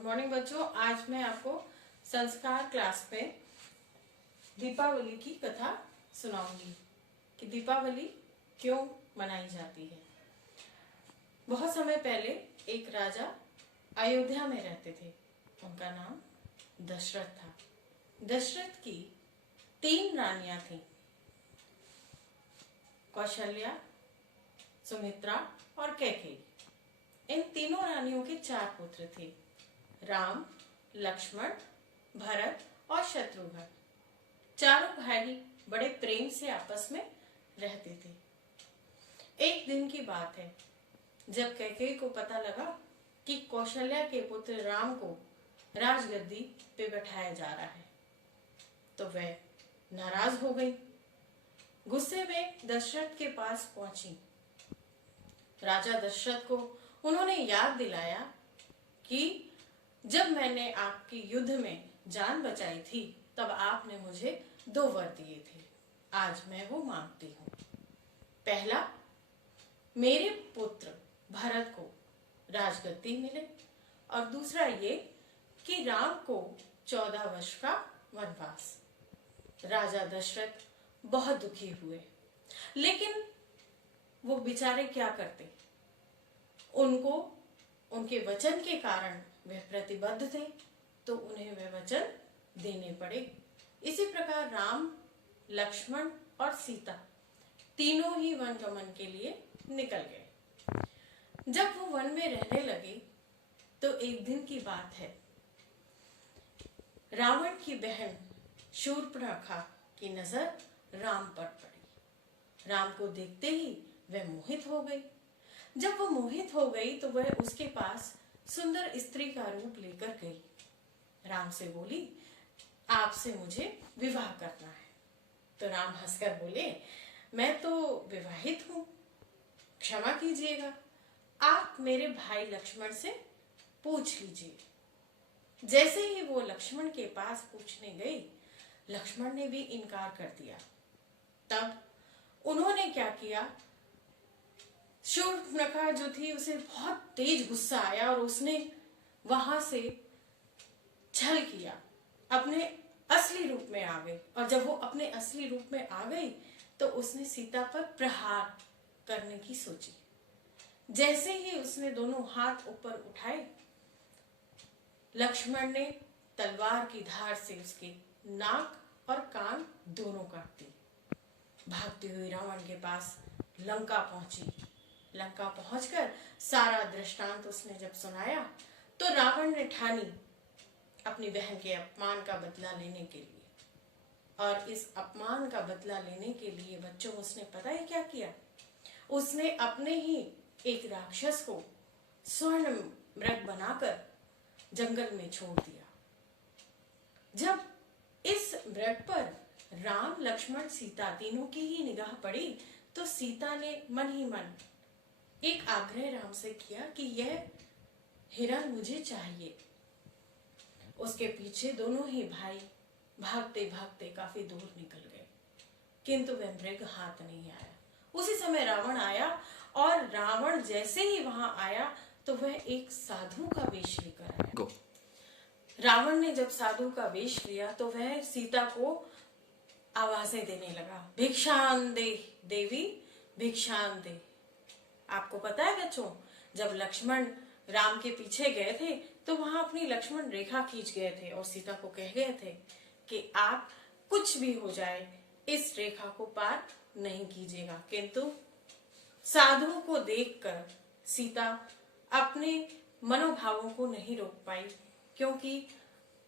Good morning बच्चों। आज मैं आपको संस्कार क्लास में दीपावली की कथा सुनाऊंगी कि दीपावली क्यों मनाई जाती है। बहुत समय पहले एक राजा अयोध्या में रहते थे। उनका नाम दशरथ था। दशरथ की 3 रानियां थीं, कौशल्या, सुमित्रा और कैकेयी। इन तीनों रानियों के 4 पुत्र थे, राम, लक्ष्मण, भरत और शत्रुघ्न। चारों भाई बड़े प्रेम से आपस में रहते थे। एक दिन की बात है, जब कैकेयी को पता लगा कि कौशल्या के पुत्र राम को राजगद्दी पे बैठाया जा रहा है, तो वह नाराज हो गई। गुस्से में दशरथ के पास पहुंची। राजा दशरथ को उन्होंने याद दिलाया कि जब मैंने आपकी युद्ध में जान बचाई थी, तब आपने मुझे 2 वर दिए थे। आज मैं वो मांगती हूँ। पहला, मेरे पुत्र भरत को राजगद्दी मिले, और दूसरा ये कि राम को 14 वर्ष का वनवास। राजा दशरथ बहुत दुखी हुए, लेकिन वो बेचारे क्या करते। उनको उनके वचन के कारण वे प्रतिबद्ध थे, तो उन्हें वे वचन देने पड़े। इसी प्रकार राम, लक्ष्मण और सीता तीनों ही वन गमन के लिए निकल गए। जब वो वन में रहने लगे, तो एक दिन की बात है, रावण की बहन शूर्पणखा की नजर राम पर पड़ी। राम को देखते ही वह मोहित हो गई। जब वो मोहित हो गई, तो वह उसके पास सुंदर स्त्री का रूप लेकर गई। राम से बोली, आपसे मुझे विवाह करना है। तो राम हंसकर बोले, मैं तो विवाहित हूं, क्षमा कीजिएगा, आप मेरे भाई लक्ष्मण से पूछ लीजिए। जैसे ही वो लक्ष्मण के पास पूछने गई, लक्ष्मण ने भी इनकार कर दिया। तब उन्होंने क्या किया, शूर्पणखा जो थी, उसे बहुत तेज गुस्सा आया और उसने वहां से छल किया, अपने असली रूप में आ गई। और जब वो अपने असली रूप में आ गई, तो उसने सीता पर प्रहार करने की सोची। जैसे ही उसने दोनों हाथ ऊपर उठाए, लक्ष्मण ने तलवार की धार से उसके नाक और कान दोनों काट दिए। भागती हुई रावण के पास लंका पहुंची। लंका पहुंचकर सारा दृष्टांत उसने जब सुनाया, तो रावण ने ठानी अपनी बहन के अपमान का बदला लेने के लिए। और इस अपमान का बदला लेने के लिए बच्चों, उसने पता है क्या किया, उसने अपने ही एक राक्षस को स्वर्ण मृग बनाकर जंगल में छोड़ दिया। जब इस मृग पर राम, लक्ष्मण, सीता तीनों की ही निगाह पड़ी, तो सीता ने मन ही मन एक आग्रह राम से किया कि यह हिरण मुझे चाहिए। उसके पीछे दोनों ही भाई भागते भागते काफी दूर निकल गए, किंतु वह मृग हाथ नहीं आया। उसी समय रावण आया, और रावण जैसे ही वहां आया, तो वह एक साधु का वेश लेकर आया। रावण ने जब साधु का वेश लिया, तो वह सीता को आवाजें देने लगा, भिक्षान दे देवी, भिक्षान दे। आपको पता है बच्चों, जब लक्ष्मण राम के पीछे गए थे, तो वहां अपनी लक्ष्मण रेखा खींच गए थे और सीता को कह गए थे कि आप कुछ भी हो जाए, इस रेखा को पार नहीं कीजिएगा। किंतु साधु को देखकर सीता अपने मनोभावों को नहीं रोक पाई, क्योंकि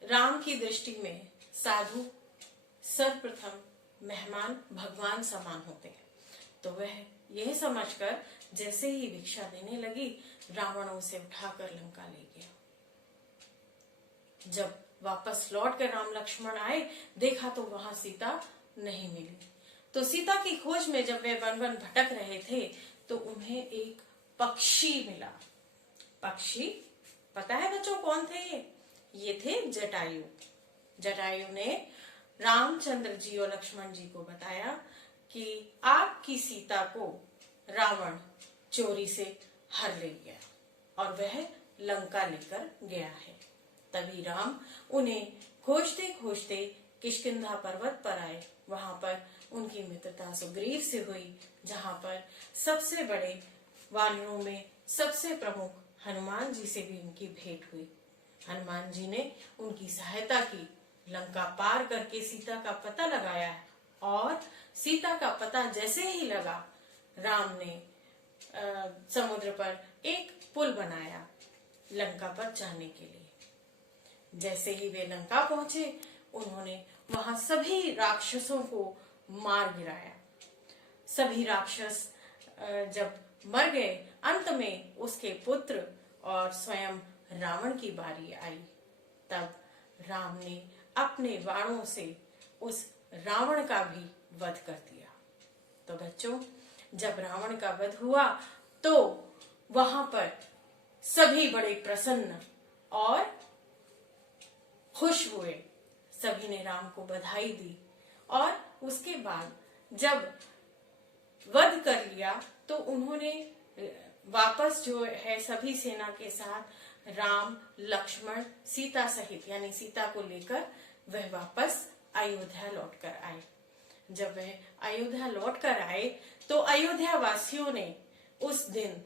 राम की दृष्टि में साधु सर्वप्रथम मेहमान भगवान समान होते हैं। तो वह यह समझकर जैसे ही भिक्षा देने लगी, रावण उसे उठाकर लंका ले गया। जब वापस लौट कर राम लक्ष्मण आए, देखा तो वहां सीता नहीं मिली। तो सीता की खोज में जब वे वन वन भटक रहे थे, तो उन्हें एक पक्षी मिला। पक्षी पता है बच्चों कौन थे? ये थे जटायु। जटायु ने रामचंद्र जी और लक्ष्मण जी को बताया कि आपकी सीता को रावण चोरी से हर ले गया और वह लंका लेकर गया है। तभी राम उन्हें खोजते खोजते किष्किंधा पर्वत पर आए। वहां पर उनकी मित्रता सुग्रीव से हुई, जहां पर सबसे बड़े वानरों में सबसे प्रमुख हनुमान जी से भी उनकी भेंट हुई। हनुमान जी ने उनकी सहायता की, लंका पार करके सीता का पता लगाया और सीता का पता जैसे ही लगा, राम ने समुद्र पर एक पुल बनाया लंका पर जाने के लिए। जैसे ही वे लंका पहुंचे, उन्होंने वहां सभी राक्षसों को मार गिराया। सभी राक्षस जब मर गए, अंत में उसके पुत्र और स्वयं रावण की बारी आई। तब राम ने अपने बाणों से उस रावण का भी वध कर दिया। तो बच्चों, जब रावण का वध हुआ तो वहां पर सभी बड़े प्रसन्न और खुश हुए। सभी ने राम को बधाई दी और उसके बाद जब वध कर लिया तो उन्होंने वापस जो है सभी सेना के साथ राम, लक्ष्मण, सीता सहित यानी सीता को लेकर वह वापस अयोध्या लौट कर आए। जब वह अयोध्या लौट कर आए तो अयोध्या वासियों ने उस दिन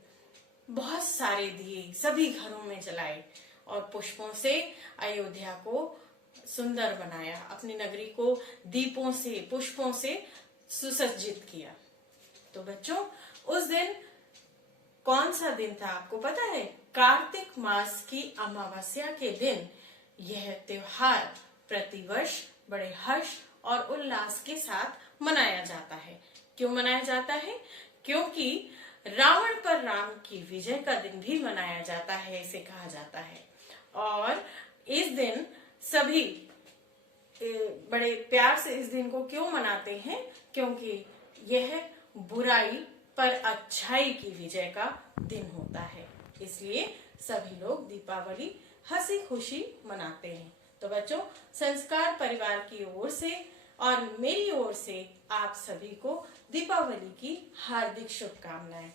बहुत सारे दिए सभी घरों में जलाए और पुष्पों से अयोध्या को सुंदर बनाया, अपनी नगरी को दीपों से, पुष्पों से सुसज्जित किया। तो बच्चों, उस दिन कौन सा दिन था आपको पता है? कार्तिक मास की अमावस्या के दिन यह त्योहार प्रतिवर्ष बड़े हर्ष और उल्लास के साथ मनाया जाता है। क्यों मनाया जाता है? क्योंकि रावण पर राम की विजय का दिन भी मनाया जाता है, ऐसे कहा जाता है। और इस दिन सभी बड़े प्यार से इस दिन को क्यों मनाते हैं? क्योंकि यह बुराई पर अच्छाई की विजय का दिन होता है, इसलिए सभी लोग दीपावली हंसी खुशी मनाते हैं। तो बच्चों, संस्कार परिवार की ओर से और मेरी ओर से आप सभी को दीपावली की हार्दिक शुभकामनाएं।